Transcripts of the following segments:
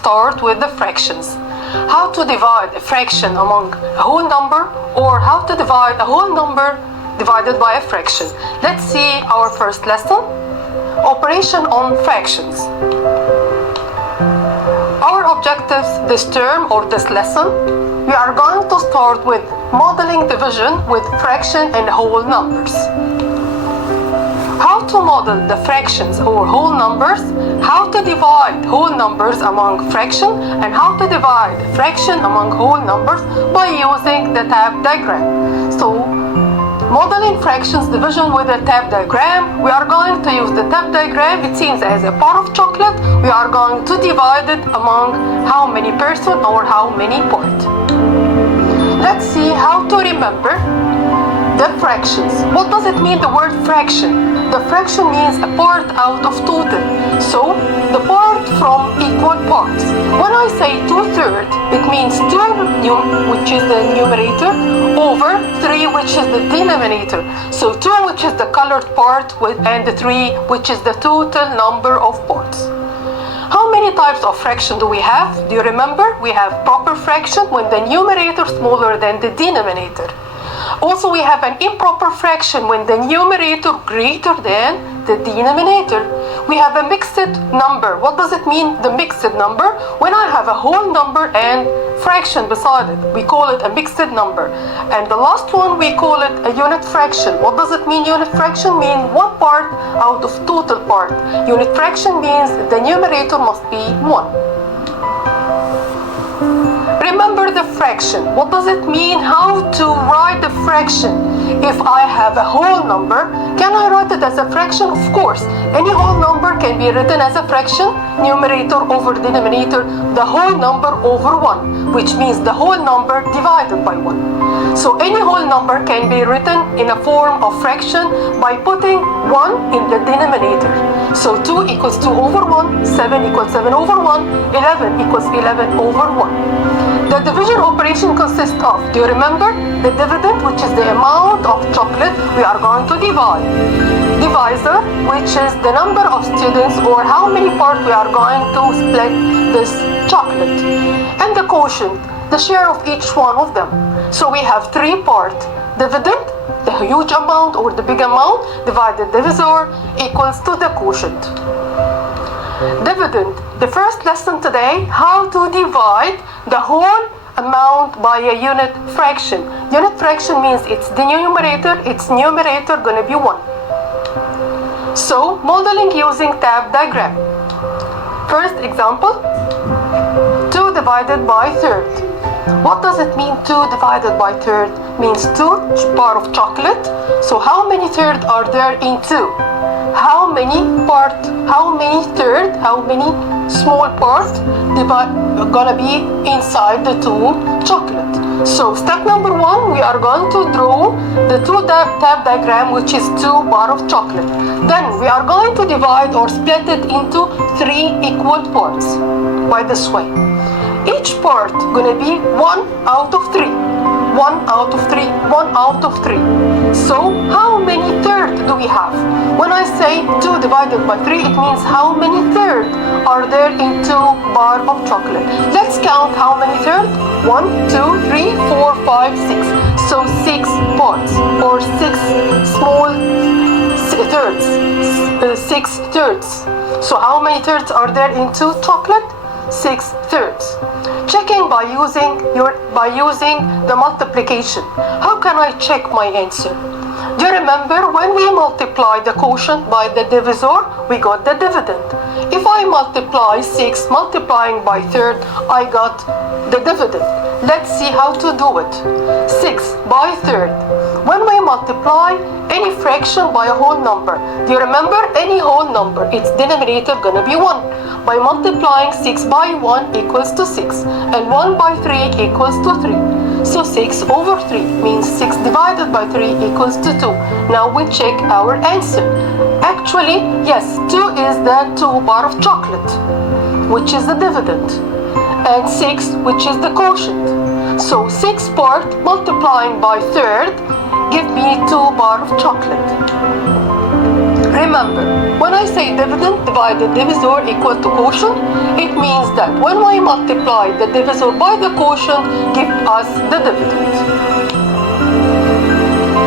start with the fractions. How to divide a fraction among a whole number, or how to divide a whole number divided by a fraction. Let's see our first lesson, operation on fractions. Our objectives this term or this lesson, we are going to start with modeling division with fraction and whole numbers. How to model the fractions or whole numbers, how to divide whole numbers among fraction, and how to divide fraction among whole numbers by using the tab diagram. So, modeling fractions division with a tab diagram, we are going to use the tab diagram. It seems as a bar of chocolate. We are going to divide it among how many person or how many parts. Let's see how to remember the fractions. What does it mean, the word fraction? The fraction means a part out of total. So, the part from equal parts. When I say 2/3, it means 2, which is the numerator, over 3, which is the denominator. So 2, which is the colored part, and 3, which is the total number of parts. How many types of fraction do we have? Do you remember? We have proper fraction when the numerator is smaller than the denominator. Also, we have an improper fraction when the numerator greater than the denominator. We have a mixed number. What does it mean, the mixed number? When I have a whole number and fraction beside it, we call it a mixed number. And the last one, we call it a unit fraction. What does it mean, unit fraction? Means one part out of total part. Unit fraction means the numerator must be 1. Remember the fraction. What does it mean? How to write the fraction? If I have a whole number, can I write it as a fraction? Of course. Any whole number can be written as a fraction, numerator over denominator, the whole number over 1, which means the whole number divided by 1. So any whole number can be written in a form of fraction by putting 1 in the denominator. So 2 equals 2 over 1, 7 equals 7 over 1, 11 equals 11 over 1. The division operation consists of, do you remember? The dividend, which is the amount of chocolate we are going to divide. Divisor, which is the number of students or how many parts we are going to split this chocolate. And the quotient, the share of each one of them. So we have 3 parts. Dividend, the huge amount or the big amount, divided divisor equals to the quotient. Dividend, the first lesson today, how to divide the whole amount by a unit fraction. Unit fraction means its numerator gonna be 1. So, modeling using tab diagram. First example, 2 divided by third. What does it mean, 2 divided by third? Means 2 bar of chocolate. So how many thirds are there in 2? How many small parts gonna be inside the 2 chocolate? So step number 1, we are going to draw the 2 tab diagram, which is 2 bar of chocolate. Then we are going to divide or split it into 3 equal parts by this way. Each part gonna be 1 out of 3. 1 out of 3, 1 out of 3. So, how many thirds do we have? When I say 2 divided by 3, it means how many thirds are there in 2 bar of chocolate. Let's count how many thirds. 1, 2, 3, 4, 5, 6. So 6 parts or 6 small thirds. 6 thirds. So how many thirds are there in 2 chocolate? 6 thirds. Checking by using the multiplication. How can I check my answer? Do you remember when we multiply the quotient by the divisor, we got the dividend. If I multiply 6 multiplying by third, I got the dividend. Let's see how to do it. 6 by third. When we multiply any fraction by a whole number, do you remember any whole number, its denominator gonna be 1. By multiplying 6 by 1 equals to 6 and 1 by 3 equals to 3. So 6 over 3 means 6 divided by 3 equals to 2. Now we check our answer. Actually, yes, 2 is the 2 bar of chocolate, which is the dividend, and 6, which is the quotient. So 6 part multiplying by third give me 2 bar of chocolate. Remember, when I say dividend divided divisor equal to quotient, it means that when we multiply the divisor by the quotient, give us the dividend.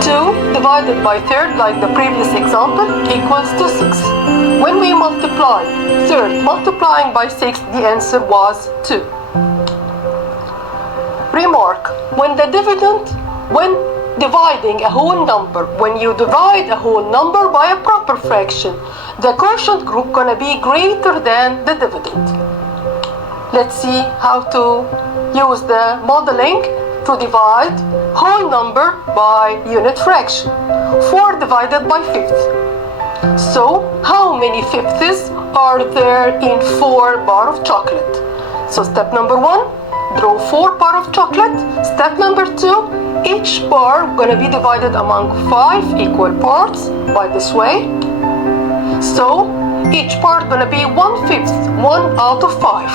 2 divided by third, like the previous example, equals to 6. When we multiply third multiplying by 6, the answer was 2. Remark, when dividing a whole number, when you divide a whole number by a proper fraction, the quotient group gonna be greater than the dividend. Let's see how to use the modeling to divide whole number by unit fraction. 4 divided by 5th. So, how many fifths are there in 4 bar of chocolate? So step number 1, draw 4 bar of chocolate. Step number 2, each bar gonna be divided among 5 equal parts by this way. So each part gonna be 1/5, 1 out of 5.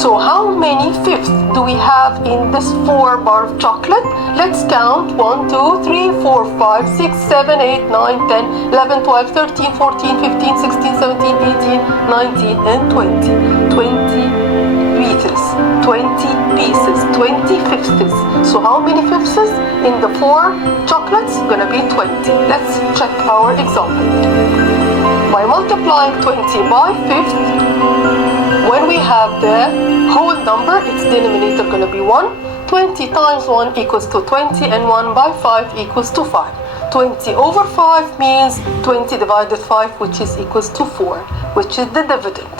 So how many fifths do we have in this 4 bar of chocolate? Let's count. 1, 2, 3, 4, 5, 6, 7, 8, 9, 10, 11, 12, 13, 14, 15, 16, 17, 18, 19, and 20. 20 pieces, 20 pieces, 20 fifths. So how many fifths in the 4 chocolates? Gonna be 20. Let's check our example. By multiplying 20 by 5th, when we have the whole number, its denominator gonna be 1. 20 times 1 equals to 20, and 1 by 5 equals to 5. 20 over 5 means 20 divided 5, which is equals to 4, which is the dividend.